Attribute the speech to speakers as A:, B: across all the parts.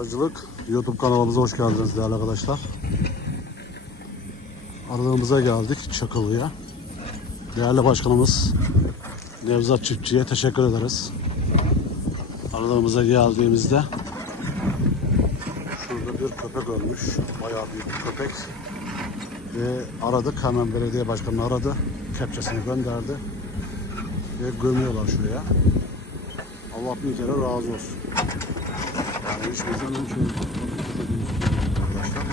A: Arıcılık YouTube kanalımıza hoş geldiniz değerli arkadaşlar. Aralığımıza geldik Çakılı'ya. Değerli başkanımız Nevzat Çiftçi'ye teşekkür ederiz. Aralığımıza geldiğimizde şurada bir köpek ölmüş. Bayağı büyük bir köpek. Ve aradık hemen belediye başkanını aradı. Kepçesini gönderdi. Ve gömüyorlar şuraya. Allah bin kere razı olsun. Yani hiç bizden hiç arkadaşlar.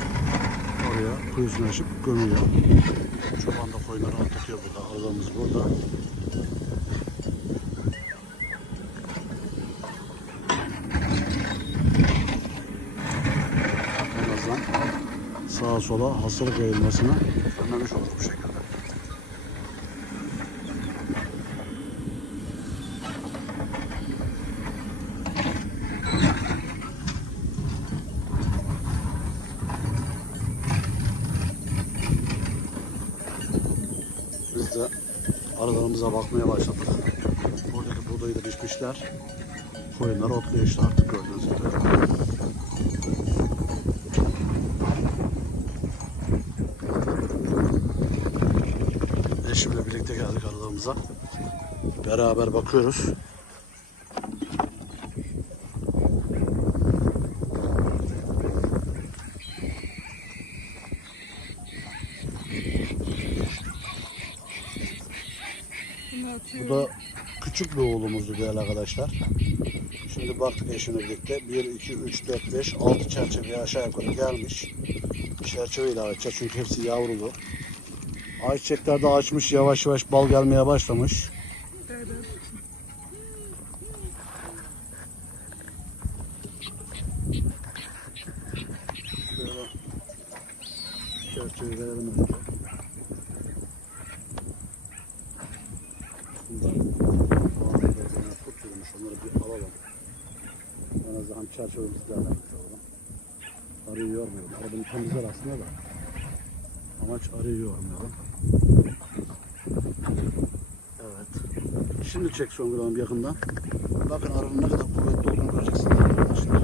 A: Oraya kuyusunu açıp gömüyor. Çoban da koyunları atlatıyor burada. Arılarımız burada. En azından sağa sola hastalık yayılmasını önlemiş olur bu şekilde. Biz de arılarımıza bakmaya başladık. Buradaki buğdayı da biçmişler. Koyunlar otluyor işte artık gördüğünüz gibi. Eşimle birlikte geldik arılarımıza. Beraber bakıyoruz. Bu da küçük bir oğlumuzdu değerli arkadaşlar. Şimdi baktık eşimle birlikte 1, 2, 3, 4, 5, 6 çerçeveye aşağı yukarı gelmiş. Çerçeve ilave edeceğiz çünkü hepsi yavrulu. Ayçiçekler de açmış yavaş yavaş bal gelmeye başlamış. Amaç arıyı yormayalım. Evet. Şimdi çek Songül Hanım yakından. Bakın arının ne kadar kuvvetli olduğunu göreceksiniz arkadaşlar.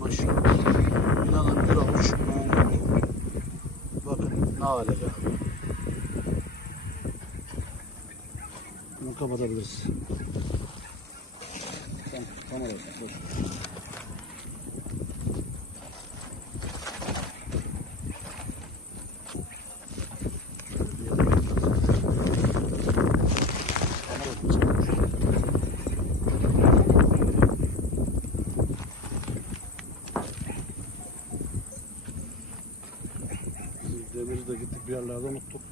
A: Maşallah. İnanın bir avuç. Bakın ne hale geldi. Bunu kapatabiliriz. Tamam, tamam. Boş. Biz demiri de gittik bir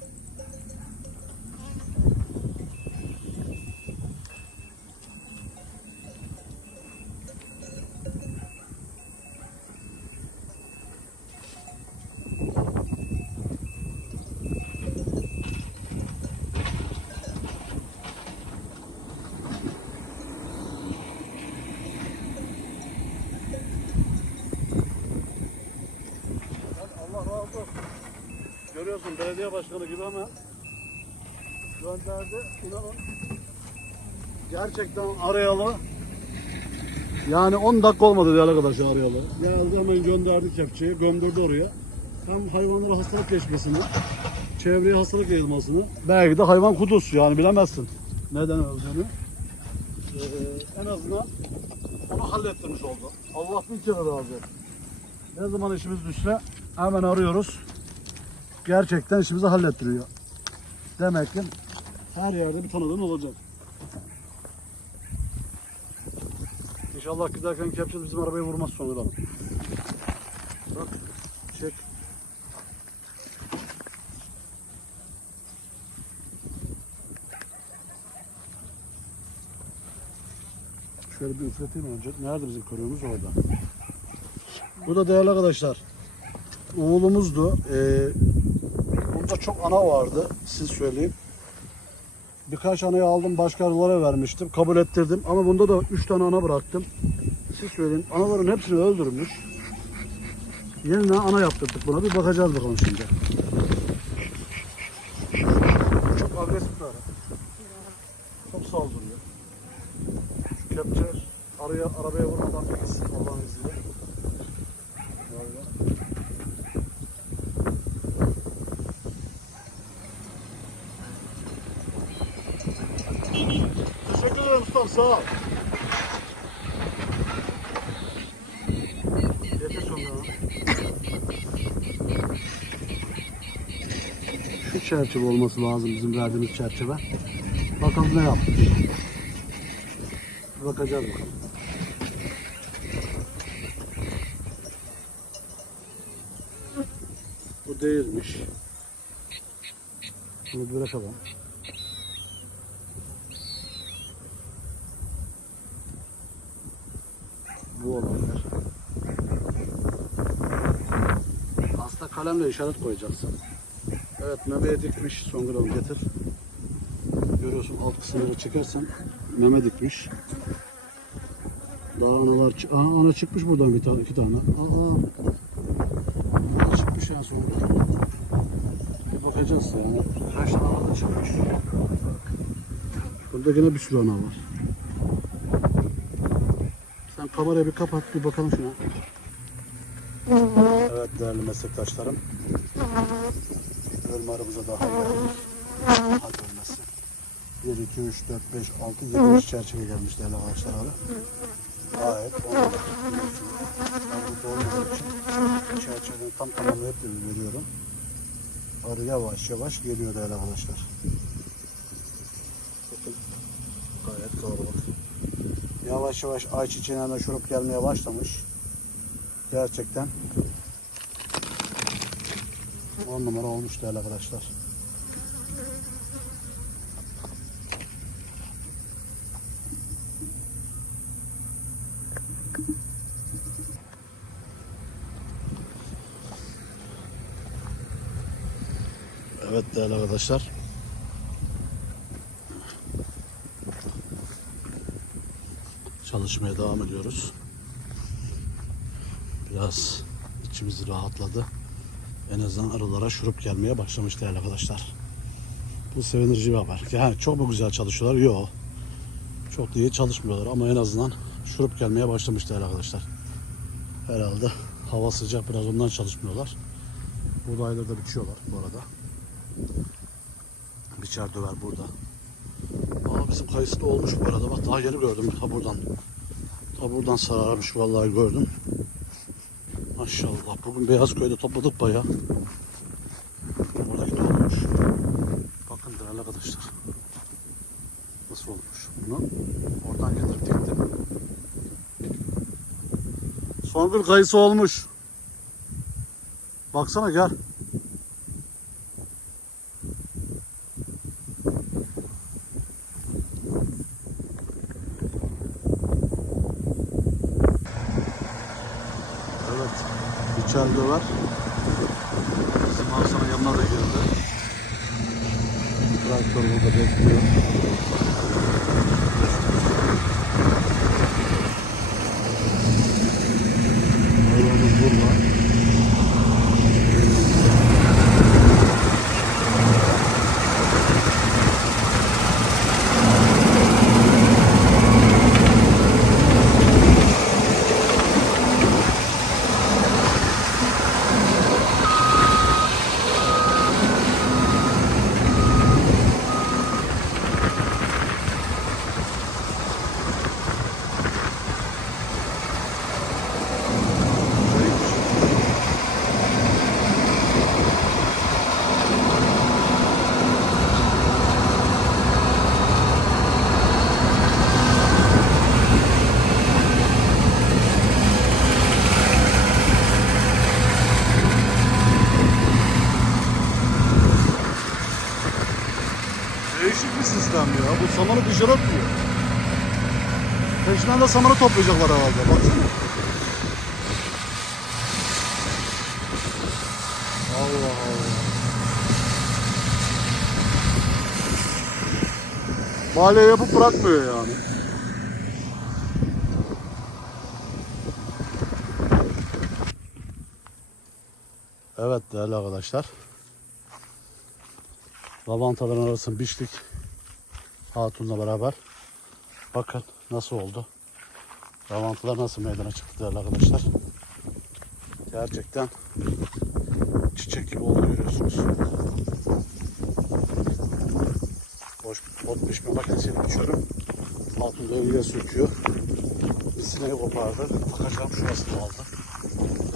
A: Görüyorsun belediye başkanı gibi ama gönderdi. İnanın gerçekten arayalı yani 10 dakika olmadı değerli arkadaşlar arayalı. Geldi hemen gönderdi kepçeyi, gömdürdü oraya. Hem hayvanlara hastalık geçmesini, çevreye hastalık yayılmasını, belki de hayvan kuduz yani bilemezsin neden öldüğünü. Ee, en azından onu hallettirmiş oldu. Allah bin kere razı olsun. Ne zaman işimiz düşse hemen arıyoruz. Gerçekten işimizi hallettiriyor. Demek ki her yerde bir tanıdığın olacak. İnşallah giderken kepçe bizim arabayı vurmaz sonradan. Bak, çek. Şöyle bir üfleteyim önce. Nerede bizim koruğumuz? Orada. Bu da değerli arkadaşlar. Oğlumuzdu. Ee, bunda çok ana vardı. Siz söyleyeyim. Birkaç anayı aldım başka arılara vermiştim. Kabul ettirdim. Ama bunda da 3 tane ana bıraktım. Siz söyleyin. Anaların hepsini öldürmüş. Yeniden ana yaptırdık buna. Bir bakacağız bakalım şimdi. Çok agresif bir. Çok saldırıyor. Şu kepçe araya arabaya vurmadan gitsin Allah'ın izniyle. Böyle. Ustam sağ ol. Şu çerçeve olması lazım bizim verdiğimiz çerçeve. Bakalım ne yaptık. Bakacağız bakalım. Bu değilmiş. Bunu bırakalım. Bu olabilir. Aslında kalemle işaret koyacaksın. Evet memeye dikmiş. Songül Hanım getir. Görüyorsun alt kısımları çekersen meme dikmiş. Daha analar çı- Aa, ana çıkmış buradan bir tane iki tane. Aa, ana çıkmış en sonunda. Bir bakacağız yani. Kaç tane ana çıkmış. Burada yine bir sürü ana var. Kamerayı bir kapat bir bakalım şuna. Evet değerli meslektaşlarım. Bölme aramıza daha gelmiş. Hadi ölmesi. 1, 2, 3, 4, 5, 6, 7 iş çerçeve gelmiş değerli arkadaşlar abi. Gayet oldu. Ben burada olmadığım için çerçevenin tam tamamını hep veriyorum. Arı yavaş yavaş geliyor değerli arkadaşlar. Bakın gayet kalabalık. Yavaş yavaş ayçiçeğinden de şurup gelmeye başlamış. Gerçekten 10 numara olmuş değerli arkadaşlar. Evet değerli arkadaşlar. Çalışmaya devam ediyoruz. Biraz içimiz rahatladı. En azından arılara şurup gelmeye başlamış değerli arkadaşlar. Bu sevindirici bir haber. Yani çok mu güzel çalışıyorlar? Yok. Çok iyi çalışmıyorlar ama en azından şurup gelmeye başlamış değerli arkadaşlar. Herhalde hava sıcak biraz ondan çalışmıyorlar. Buğdayları da biçiyorlar bu arada. Biçer döver burada. Aa bizim kayısı da olmuş bu arada. Bak daha yeni gördüm ha buradan. Ta buradan sararmış vallahi gördüm. Maşallah bugün Beyaz Köy'de topladık bayağı. Buradaki de olmuş. Bakın değerli arkadaşlar. Nasıl olmuş? Bunu oradan getirdik. Songül kayısı olmuş. Baksana gel. Değişik bir sistem ya. Bu samanı dışarı atıyor. Peşinden de samanı toplayacaklar herhalde. Baksana. Allah Allah. Balya yapıp bırakmıyor yani. Evet değerli arkadaşlar. Lavantaların arasını biçtik. Hatun'la beraber. Bakın nasıl oldu. Lavantalar nasıl meydana çıktı değerli arkadaşlar. Gerçekten çiçek gibi oldu görüyorsunuz. Boş ot biçme makinesiyle biçiyorum. Altın dövüye söküyor. Bir sineği kopardı. Bakacağım şurasını aldı.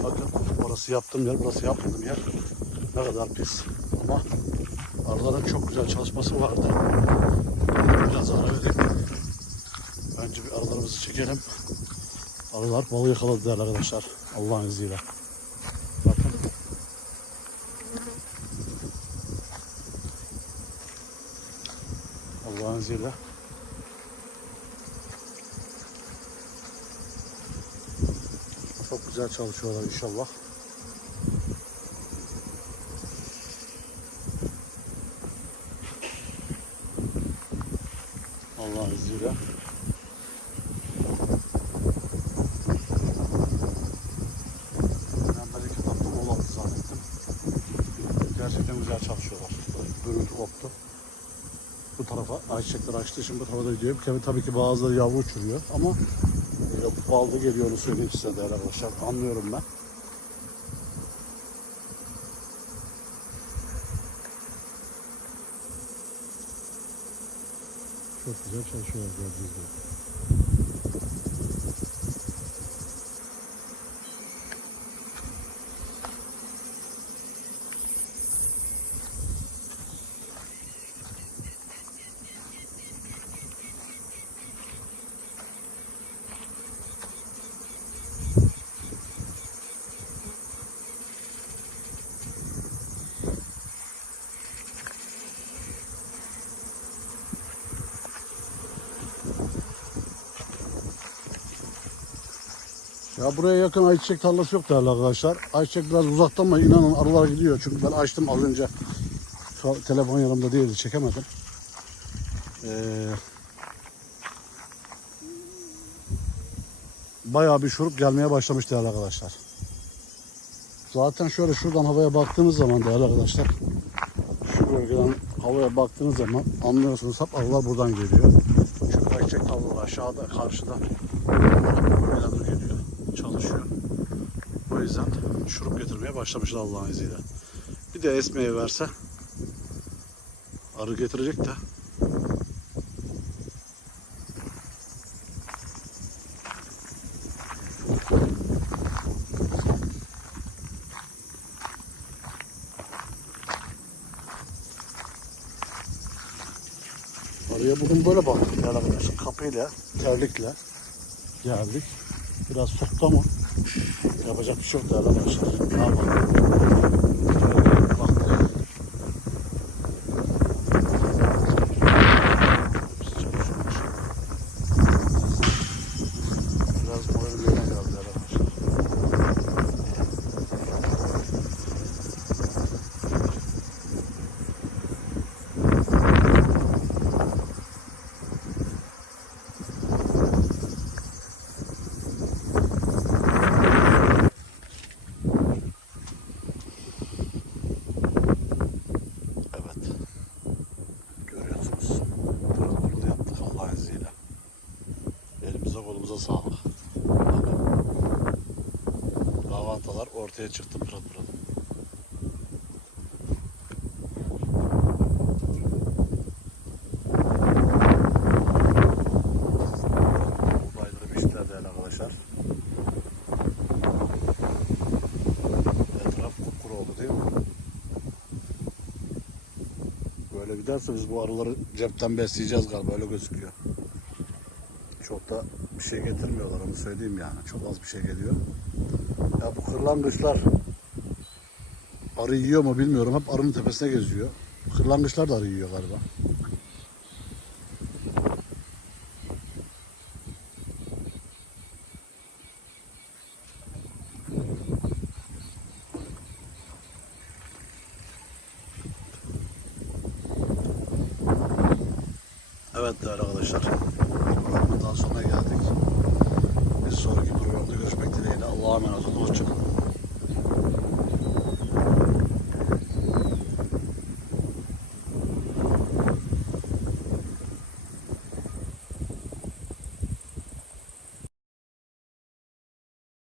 A: Bakın orası yaptığım yer, burası yapmadığım yer. Ne kadar pis. Ama arıların çok güzel çalışması vardı. Biraz ara vereyim. Önce bir arılarımızı çekelim. Arılar balı yakaladı değerli arkadaşlar. Allah'ın izniyle. Bakın. Allah'ın izniyle. Çok güzel çalışıyorlar inşallah. İzniyle. Ben böyle kitapta olanı zannettim. Gerçekten güzel çalışıyorlar. Börültü koptu. Bu tarafa ayçiçekler açtı. Şimdi bu tarafa da gidiyor. Tabii, tabii ki bazıları yavru uçuruyor ama e, balda geliyor onu söyleyeyim size değerli arkadaşlar. Anlıyorum ben. Çok güzel çalışıyorlar gördüğünüz gibi. Ya buraya yakın ayçiçek tarlası yok değerli arkadaşlar. Ayçiçek biraz uzaktan ama inanın arılar gidiyor. Çünkü ben açtım az önce. Telefon yanımda değildi çekemedim. Ee, bayağı bir şurup gelmeye başlamış değerli arkadaşlar. Zaten şöyle şuradan havaya baktığınız zaman değerli arkadaşlar. Şu bölgeden havaya baktığınız zaman anlıyorsunuz hep arılar buradan geliyor. Çünkü ayçiçek tarlaları aşağıda karşıda çalışıyor. O yüzden şurup getirmeye başlamışlar Allah'ın izniyle. Bir de esmeye verse arı getirecek de Arıya bugün böyle baktık arkadaşlar. Kapıyla, terlikle geldik. Biraz soktu ama yapacak bir şey yok değerli arkadaşlar. Ne yapalım? Baktık. Hepsi çalışıyormuş. Biraz moralim yerine geldi değerli arkadaşlar. Evet. Görüyorsunuz. Pırıl pırıl yaptık Allah'ın izniyle. Elimize kolumuza sağlık. Bakın. Lavantalar ortaya çıktı pırıl pırıl. Buğdayları arkadaşlar. Etraf kupkuru oldu değil mi? Böyle giderse biz bu arıları cepten besleyeceğiz galiba öyle gözüküyor. Çok da bir şey getirmiyorlar onu söyleyeyim yani. Çok az bir şey geliyor. Ya bu kırlangıçlar arı yiyor mu bilmiyorum. Hep arının tepesine geziyor. Kırlangıçlar da arı yiyor galiba. Evet değerli arkadaşlar. Programın daha sonuna geldik. Bir sonraki programda görüşmek dileğiyle. Allah'a emanet olun. Hoşçakalın.